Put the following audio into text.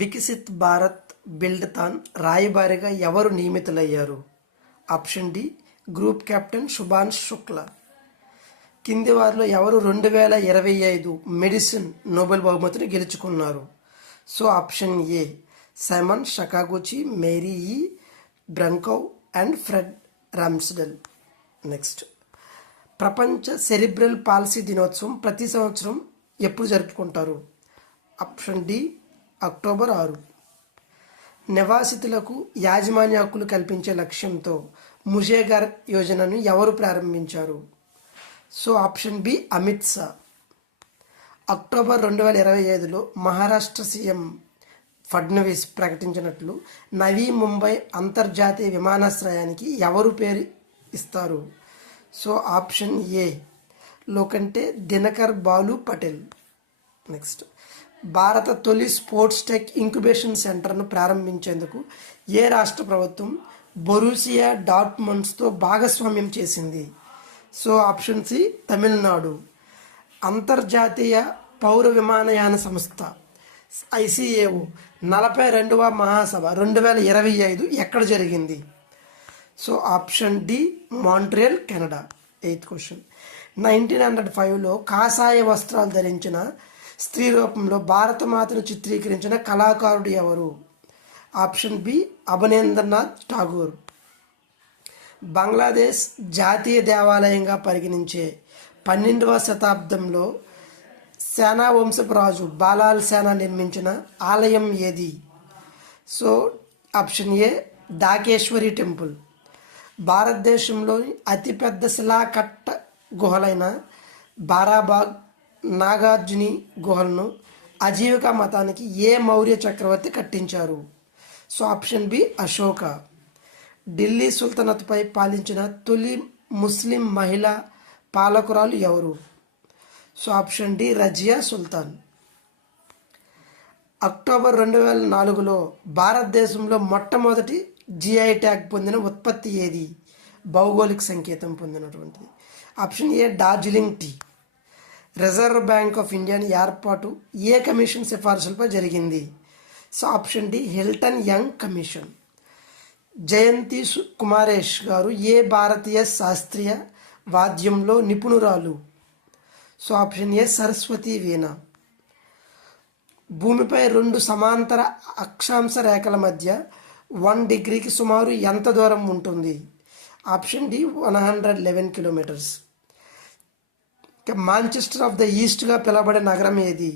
వికసిత్ భారత్ బిల్డ్తాన్ రాయబారిగా ఎవరు నియమితులయ్యారు? Option D group captain Shubhanshu Shukla. కింది వారిలో ఎవరు 2025 మెడిసిన్ నోబెల్ బహుమతిని గెలుచుకున్నారు? So option A Simon Sakaguchi, Mary E Brunkow and Fred Ramsdell. Next, ప్రపంచ సెరిబ్రల్ పాలసీ దినోత్సవం ప్రతి సంవత్సరం ఎప్పుడు జరుపుకుంటారు? Option D October 6. నివాసితులకు యాజమాన్య హక్కులు కల్పించే లక్ష్యంతో ముజేగర్ యోజనను ఎవరు ప్రారంభించారు? So option B Amit Shah. October 2025లో మహారాష్ట్ర సీఎం ఫడ్నవీస్ ప్రకటించినట్లు నవీ ముంబై అంతర్జాతీయ విమానాశ్రయానికి ఎవరు పేరు ఇస్తారు? So option A Loknete Dinkar Balu Patil. Next, భారత తొలి స్పోర్ట్స్ టెక్ ఇంక్యుబేషన్ సెంటర్ను ప్రారంభించేందుకు ఏ రాష్ట్ర ప్రభుత్వం బొరూసియా డార్ట్మండ్స్తో భాగస్వామ్యం చేసింది? So option C Tamil Nadu. అంతర్జాతీయ పౌర విమానయాన సంస్థ ICAO 42వ మహాసభ 2025 ఎక్కడ జరిగింది? So option D Montreal, Canada. 8th question, 1905లో కాషాయ వస్త్రాలు ధరించిన స్త్రీ రూపంలో భారతమాతను చిత్రీకరించిన కళాకారుడు ఎవరు? Option B Abanindranath Tagore. బంగ్లాదేశ్ జాతీయ దేవాలయంగా పరిగణించే 12వ శతాబ్దంలో సేనా వంశపు రాజు బాలాల్ సేన నిర్మించిన ఆలయం ఏది? So option A Dhakeshwari temple. భారతదేశంలోని అతిపెద్ద శిలాకట్ట గుహలైన బారాబాగ్, నాగార్జుని గుహలను అజీవికా మతానికి ఏ మౌర్య చక్రవర్తి కట్టించారు? So option B Ashoka. Delhi సుల్తనత్పై పాలించిన తొలి ముస్లిం మహిళా పాలకురాలు ఎవరు? So option D Razia Sultan. October 2004లో భారతదేశంలో మొట్టమొదటి GI ట్యాగ్ పొందిన ఉత్పత్తి ఏది? భౌగోళిక సంకేతం పొందినటువంటిది. Option A Darjeeling tea. Reserve Bank of India ఏర్పాటు ఏ కమిషన్ సిఫార్సులపై జరిగింది? So option D Hilton Young commission. Jayanthi Kumaresh garu ఏ భారతీయ శాస్త్రీయ వాద్యంలో నిపుణురాలు? So option A Saraswati veena. భూమిపై 2 సమాంతర అక్షాంశ రేఖల మధ్య 1 డిగ్రీకి సుమారు ఎంత దూరం ఉంటుంది? Option D 111 kilometres. Manchester of the ఈస్ట్గా పిలువబడే నగరం ఏది?